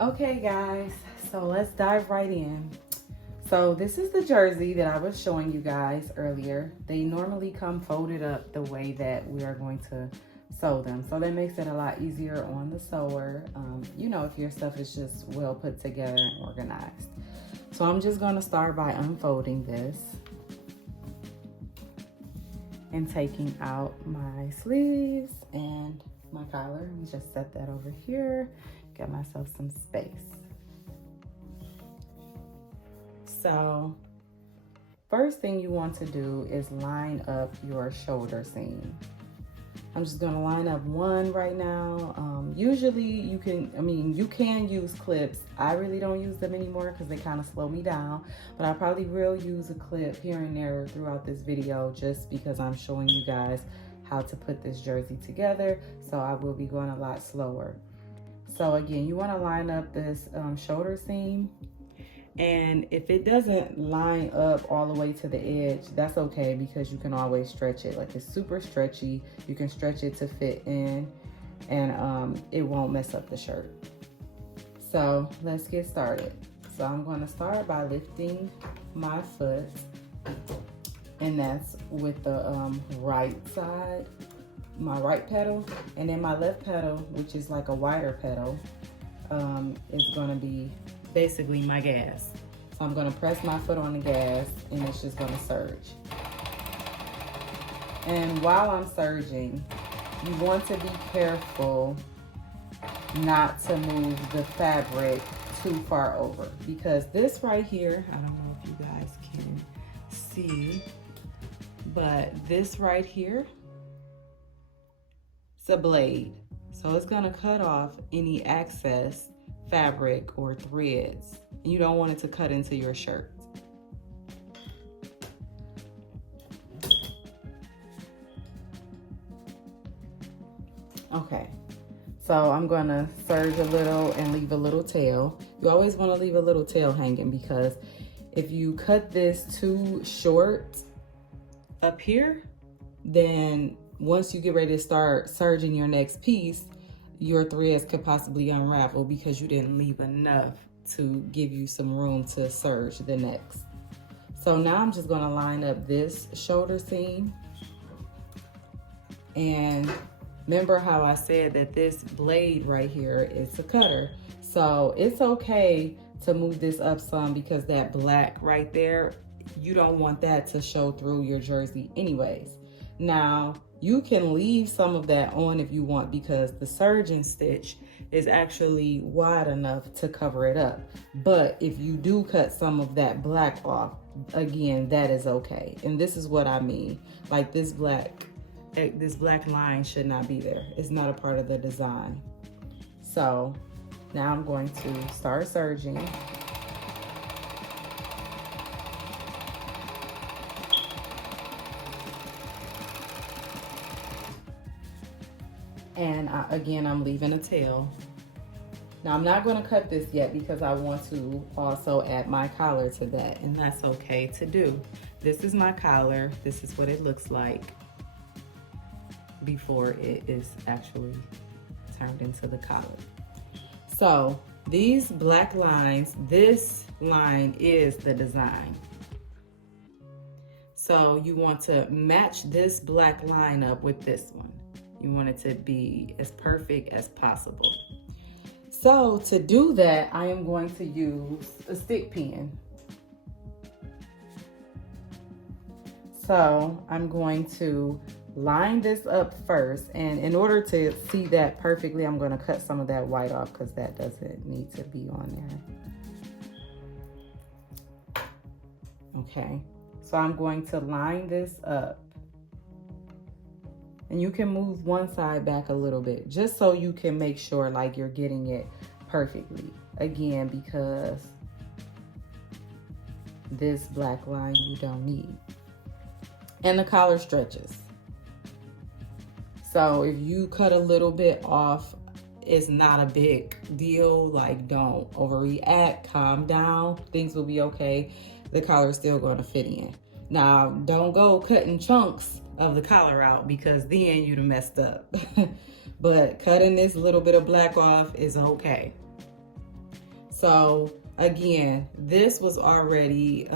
Okay guys, so let's dive right in. So this is the jersey that I was showing you guys earlier. They normally come folded up the way that we are going to sew them. So that makes it a lot easier on the sewer, if your stuff is just well put together and organized. So I'm just gonna start by unfolding this and taking out my sleeves and my collar. Let me just set that over here. Get myself some space. So first thing you want to do is line up your shoulder seam. I'm just gonna line up one right now. Usually you can use clips. I really don't use them anymore because they kind of slow me down, but I probably will use a clip here and there throughout this video just because I'm showing you guys how to put this jersey together. So I will be going a lot slower. So again, you wanna line up this shoulder seam. And if it doesn't line up all the way to the edge, that's okay because you can always stretch it. Like, it's super stretchy. You can stretch it to fit in and it won't mess up the shirt. So let's get started. So I'm going to start by lifting my foot, and that's with the right side, my right pedal, and then my left pedal, which is like a wider pedal, is going to be basically my gas. So I'm gonna press my foot on the gas and it's just gonna surge. And while I'm surging, you want to be careful not to move the fabric too far over, because this right here, I don't know if you guys can see, but this right here, it's a blade. So it's gonna cut off any excess fabric or threads. You don't want it to cut into your shirt. Okay, so I'm gonna serge a little and leave a little tail. You always wanna leave a little tail hanging, because if you cut this too short up here, then once you get ready to start serging your next piece, your threads could possibly unravel because you didn't leave enough to give you some room to serge the next. So now I'm just gonna line up this shoulder seam. And remember how I said that this blade right here is a cutter. So it's okay to move this up some, because that black right there, you don't want that to show through your jersey anyways. Now, you can leave some of that on if you want, because the serging stitch is actually wide enough to cover it up. But if you do cut some of that black off, again, that is okay. And this is what I mean. Like, this black line should not be there. It's not a part of the design. So now I'm going to start serging. And again, I'm leaving a tail. Now I'm not gonna cut this yet because I want to also add my collar to that, and that's okay to do. This is my collar. This is what it looks like before it is actually turned into the collar. So these black lines, this line is the design. So you want to match this black line up with this one. You want it to be as perfect as possible. So to do that, I am going to use a stick pin. So I'm going to line this up first. And in order to see that perfectly, I'm going to cut some of that white off because that doesn't need to be on there. Okay, so I'm going to line this up. And you can move one side back a little bit just so you can make sure like you're getting it perfectly. Again, because this black line you don't need. And the collar stretches. So if you cut a little bit off, it's not a big deal. Like, don't overreact, calm down, things will be okay. The collar is still going to fit in. Now, don't go cutting chunks of the collar out because then you'd have messed up. But cutting this little bit of black off is okay. So again, this was already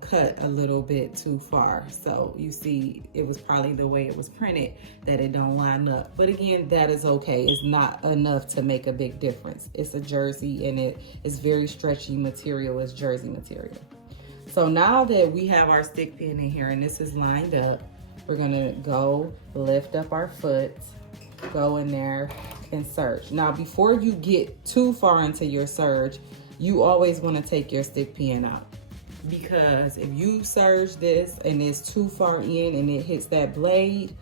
cut a little bit too far. So you see, it was probably the way it was printed that it don't line up. But again, that is okay. It's not enough to make a big difference. It's a jersey and it is very stretchy material. It's jersey material. So now that we have our stick pin in here and this is lined up, we're gonna go lift up our foot, go in there and serge. Now, before you get too far into your serge, you always wanna take your stick pin out, because if you serge this and it's too far in and it hits that blade,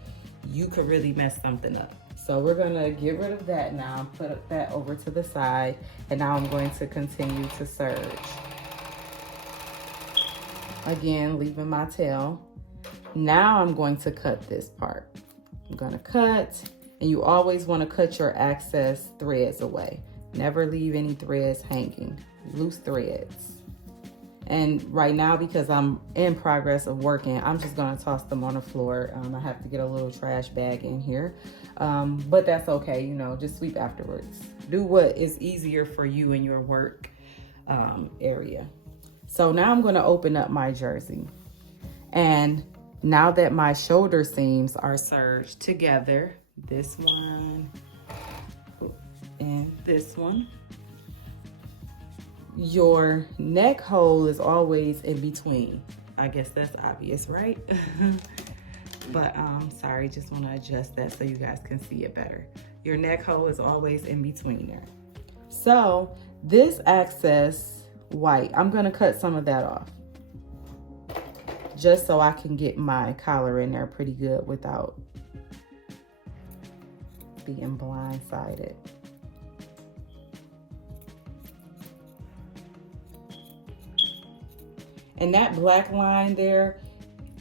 you could really mess something up. So we're gonna get rid of that now, put that over to the side, and now I'm going to continue to serge. Again, leaving my tail. Now I'm going to cut this part. I'm gonna cut, and you always wanna cut your excess threads away. Never leave any threads hanging, loose threads. And right now, because I'm in progress of working, I'm just gonna toss them on the floor. I have to get a little trash bag in here, but that's okay, you know, just sweep afterwards. Do what is easier for you in your work area. So now I'm gonna open up my jersey. And now that my shoulder seams are serged together, this one and this one, your neck hole is always in between. I guess that's obvious, right? But sorry, just wanna adjust that so you guys can see it better. Your neck hole is always in between there. So this excess white, I'm gonna cut some of that off, just so I can get my collar in there pretty good without being blindsided. And that black line there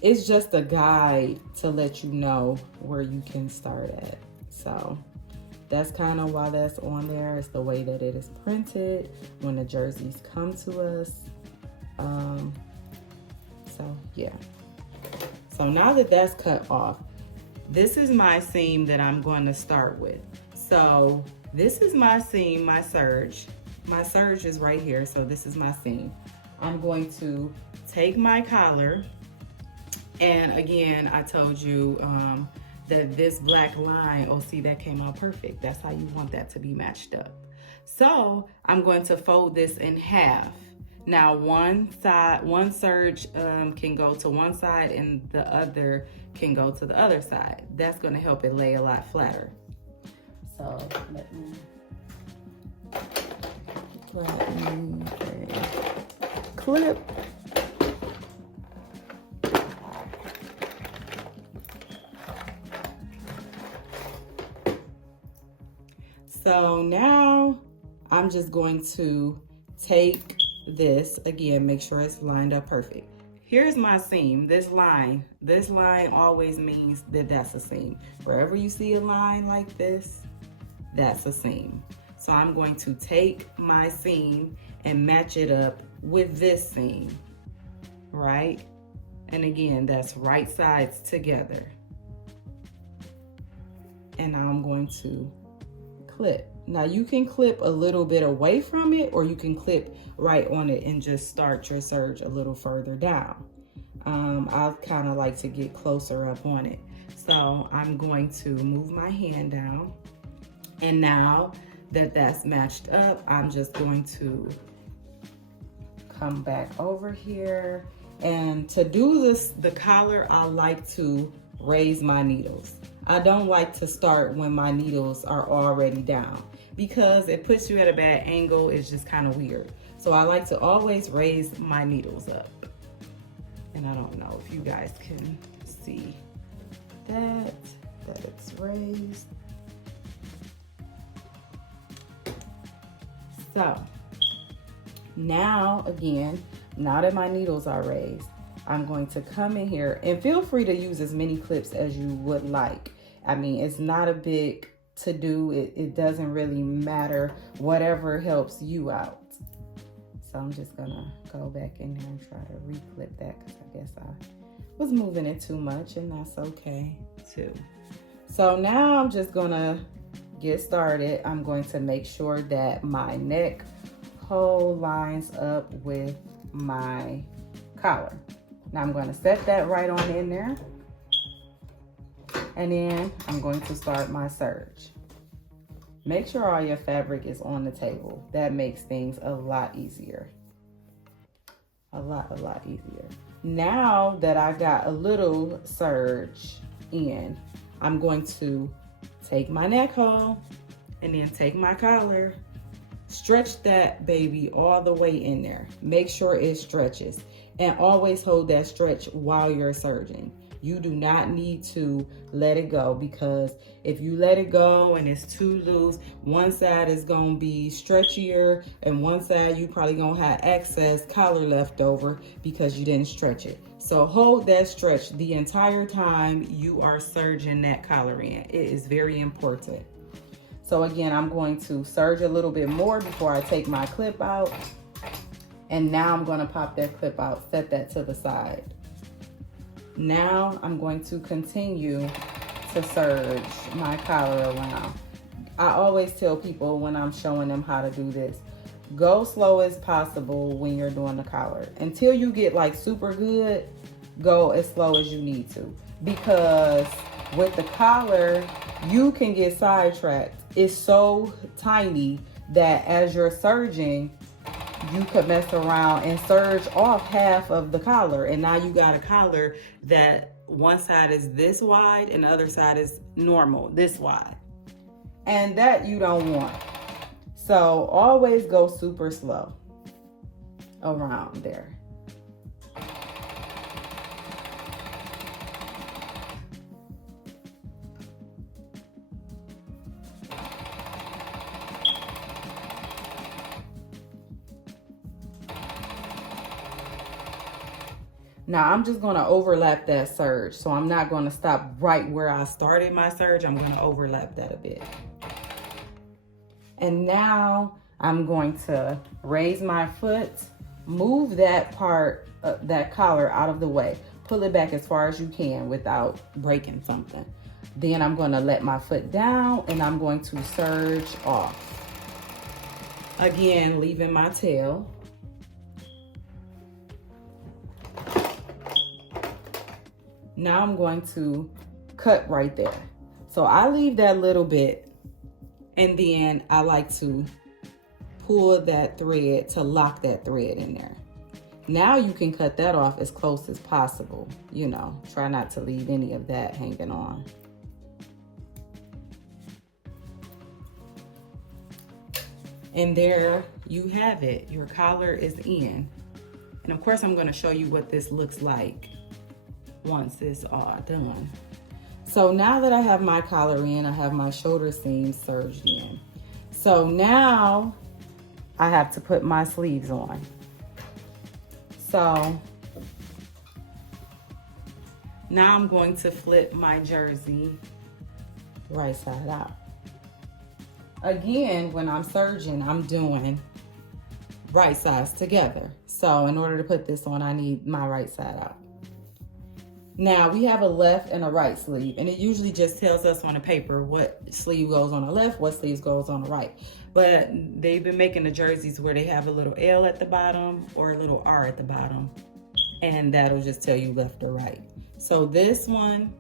is just a guide to let you know where you can start at. So that's kind of why that's on there. It's the way that it is printed when the jerseys come to us. So yeah. So now that that's cut off, this is my seam that I'm going to start with. So this is my seam, my serge. My serge is right here, so this is my seam. I'm going to take my collar, and again, I told you that this black line, oh, see, that came out perfect. That's how you want that to be matched up. So I'm going to fold this in half. Now one serge can go to one side and the other can go to the other side. That's gonna help it lay a lot flatter. So let me clip. So now I'm just going to take this, again, make sure it's lined up perfect. Here's my seam. This line always means that that's a seam. Wherever you see a line like this, that's a seam. So I'm going to take my seam and match it up with this seam, right? And again, that's right sides together. And now I'm going to clip. Now you can clip a little bit away from it, or you can clip right on it and just start your serge a little further down. I kind of like to get closer up on it. So I'm going to move my hand down, and now that that's matched up, I'm just going to come back over here. And to do this, the collar, I like to raise my needles. I don't like to start when my needles are already down, because it puts you at a bad angle. It's just kind of weird. So I like to always raise my needles up. And I don't know if you guys can see that it's raised. So now, again, now that my needles are raised, I'm going to come in here, and feel free to use as many clips as you would like. I mean, it's not a big to do. It doesn't really matter, whatever helps you out. So I'm just gonna go back in there and try to re-clip that, because I guess I was moving it too much, and that's okay too. So now I'm just gonna get started. I'm going to make sure that my neck whole lines up with my collar. Now I'm going to set that right on in there. And then I'm going to start my serge. Make sure all your fabric is on the table. That makes things a lot easier. A lot easier. Now that I got a little serge in, I'm going to take my neck hole and then take my collar, stretch that baby all the way in there. Make sure it stretches, and always hold that stretch while you're serging. You do not need to let it go, because if you let it go and it's too loose, one side is gonna be stretchier and one side you probably gonna have excess collar left over because you didn't stretch it. So hold that stretch the entire time you are serging that collar in. It is very important. So again, I'm going to serge a little bit more before I take my clip out. And now I'm gonna pop that clip out, set that to the side. Now I'm going to continue to serge my collar around. I always tell people when I'm showing them how to do this, go slow as possible when you're doing the collar. Until you get like super good, go as slow as you need to. Because with the collar, you can get sidetracked. It's so tiny that as you're serging, you could mess around and serge off half of the collar, and now you got a collar that one side is this wide and the other side is normal, this wide, and that you don't want. So always go super slow around there. Now I'm just gonna overlap that serge. So I'm not gonna stop right where I started my serge. I'm gonna overlap that a bit. And now I'm going to raise my foot, move that part, that collar out of the way. Pull it back as far as you can without breaking something. Then I'm gonna let my foot down and I'm going to serge off. Again, leaving my tail. Now I'm going to cut right there. So I leave that little bit, and then I like to pull that thread to lock that thread in there. Now you can cut that off as close as possible. You know, try not to leave any of that hanging on. And there you have it. Your collar is in. And of course, I'm going to show you what this looks like once it's all done. So now that I have my collar in, I have my shoulder seam serged in. So now I have to put my sleeves on. So now I'm going to flip my jersey right side out. Again, when I'm serging, I'm doing right sides together. So in order to put this on, I need my right side out. Now we have a left and a right sleeve, and it usually just tells us on the paper what sleeve goes on the left, what sleeve goes on the right. But they've been making the jerseys where they have a little L at the bottom or a little R at the bottom, and that'll just tell you left or right. So this one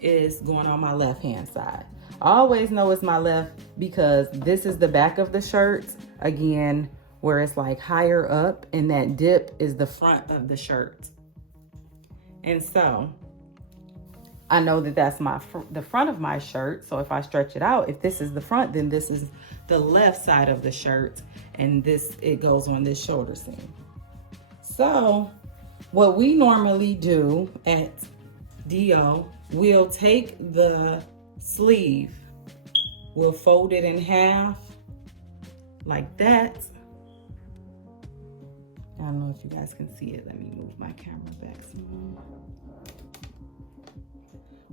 is going on my left hand side. I always know it's my left because this is the back of the shirt, again, where it's like higher up, and that dip is the front of the shirt. And so I know that that's the front of my shirt. So if I stretch it out, if this is the front, then this is the left side of the shirt, and it goes on this shoulder seam. So what we normally do at DO, we'll take the sleeve, we'll fold it in half like that. I don't know if you guys can see it. Let me move my camera back some more.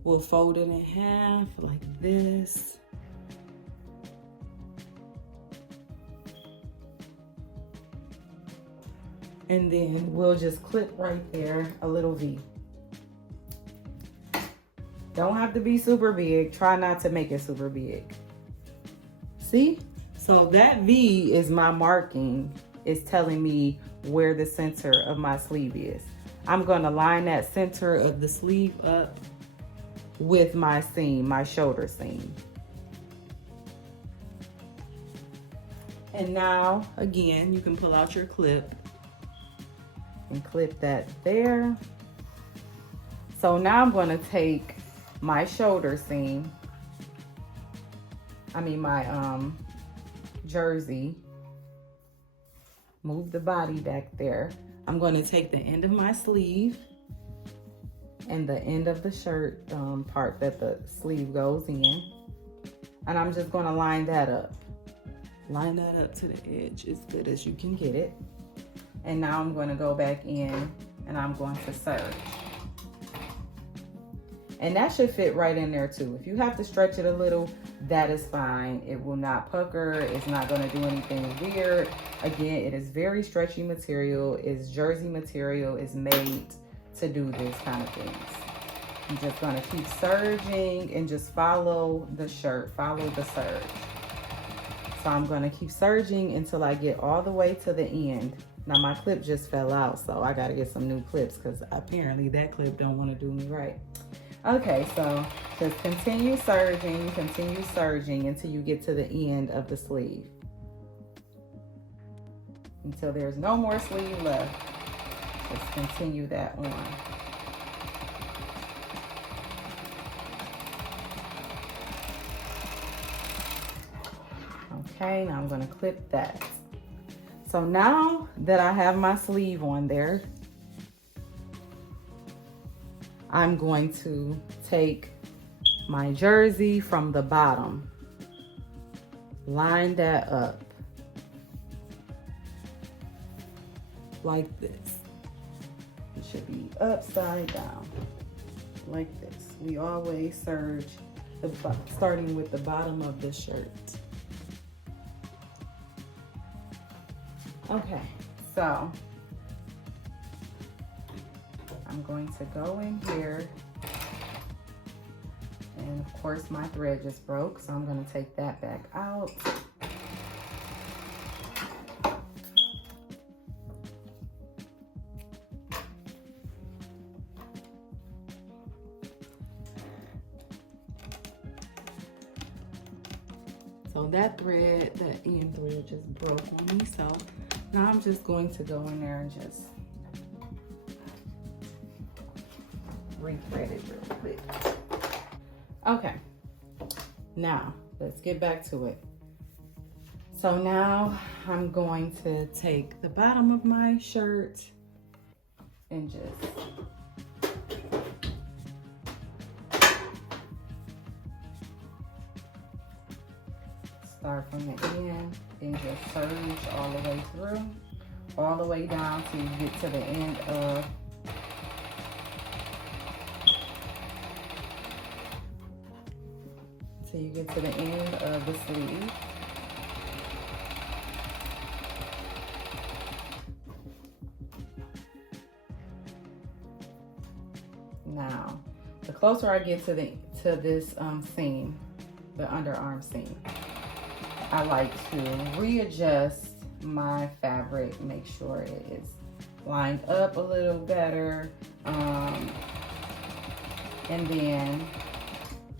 We'll fold it in half like this. And then we'll just clip right there a little V. Don't have to be super big. Try not to make it super big. See? So that V is my marking is telling me where the center of my sleeve is. I'm gonna line that center of the sleeve up with my seam, my shoulder seam. And now, again, you can pull out your clip and clip that there. So now I'm gonna take my shoulder seam, my jersey, move the body back there. I'm going to take the end of my sleeve and the end of the shirt part that the sleeve goes in, and I'm just going to line that up. Line that up to the edge as good as you can get it. And now I'm going to go back in and I'm going to serge. And that should fit right in there too. If you have to stretch it a little, that is fine. It will not pucker. It's not going to do anything weird. Again, it is very stretchy material. It's jersey material. It's made to do this kind of things. I'm just going to keep serging and just follow the shirt, follow the serge. So I'm going to keep serging until I get all the way to the end. Now my clip just fell out, so I got to get some new clips because apparently that clip don't want to do me right. Okay, so just continue serging until you get to the end of the sleeve. Until there's no more sleeve left. Just continue that on. Okay, now I'm gonna clip that. So now that I have my sleeve on there, I'm going to take my jersey from the bottom, line that up like this. It should be upside down like this. We always serge starting with the bottom of the shirt. Okay, so I'm going to go in here, and of course my thread just broke, so I'm going to take that back out. So that thread, that end thread just broke on me, so now I'm just going to go in there and just re-thread it real quick. Okay, now let's get back to it. So now I'm going to take the bottom of my shirt and just start from the end and just serge all the way through, all the way down till you get to the end of the sleeve. Now, the closer I get to this seam, the underarm seam, I like to readjust my fabric, make sure it is lined up a little better, and then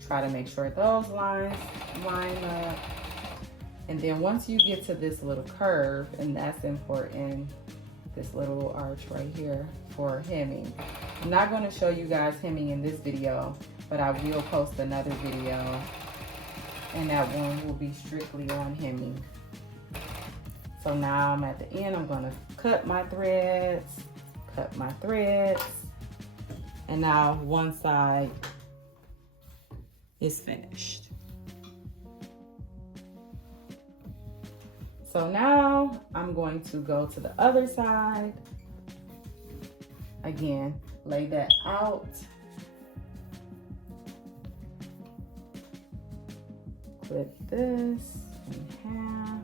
try to make sure those lines line up. And then once you get to this little curve, and that's important, this little arch right here for hemming. I'm not going to show you guys hemming in this video, but I will post another video, and that one will be strictly on hemming. So now I'm at the end, I'm going to cut my threads, and now one side is finished. So now I'm going to go to the other side. Again, lay that out. Clip this in half.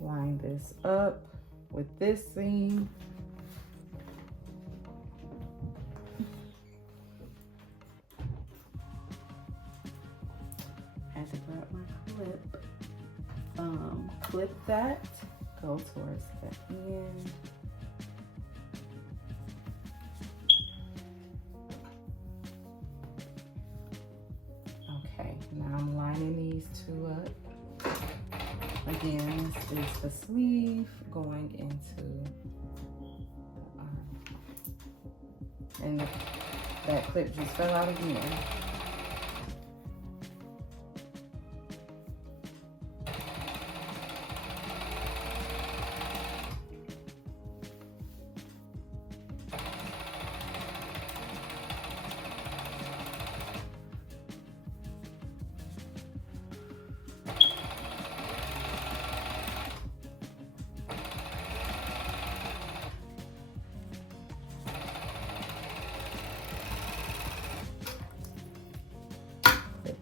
Line this up with this seam. had to grab my clip. Clip that, go towards the end. Okay, now I'm lining these two up. Again, this is the sleeve going into the arm. And that clip just fell out again.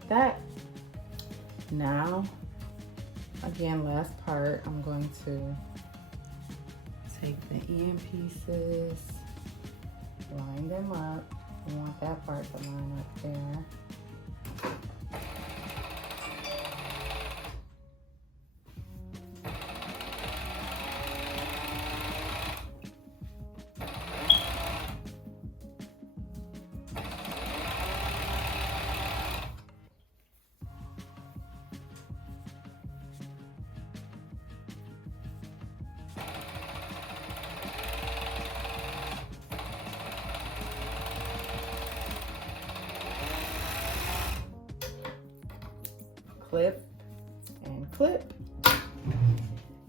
That. Now, again, last part, I'm going to take the end pieces, line them up. I want that part to line up there. Clip and clip.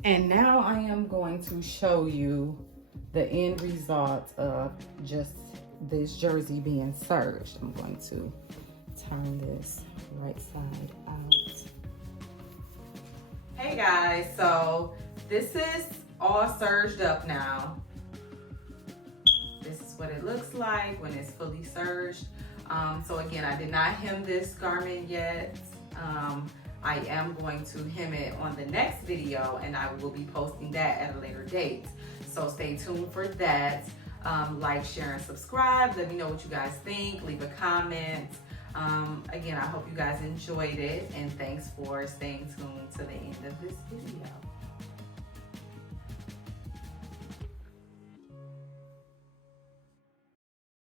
And now I am going to show you the end result of just this jersey being serged. I'm going to turn this right side out. Hey guys, so this is all serged up now. This is what it looks like when it's fully serged. So again, I did not hem this garment yet. I am going to hem it on the next video, and I will be posting that at a later date. So stay tuned for that. Like, share, and subscribe. Let me know what you guys think. Leave a comment. Again, I hope you guys enjoyed it, and thanks for staying tuned to the end of this video.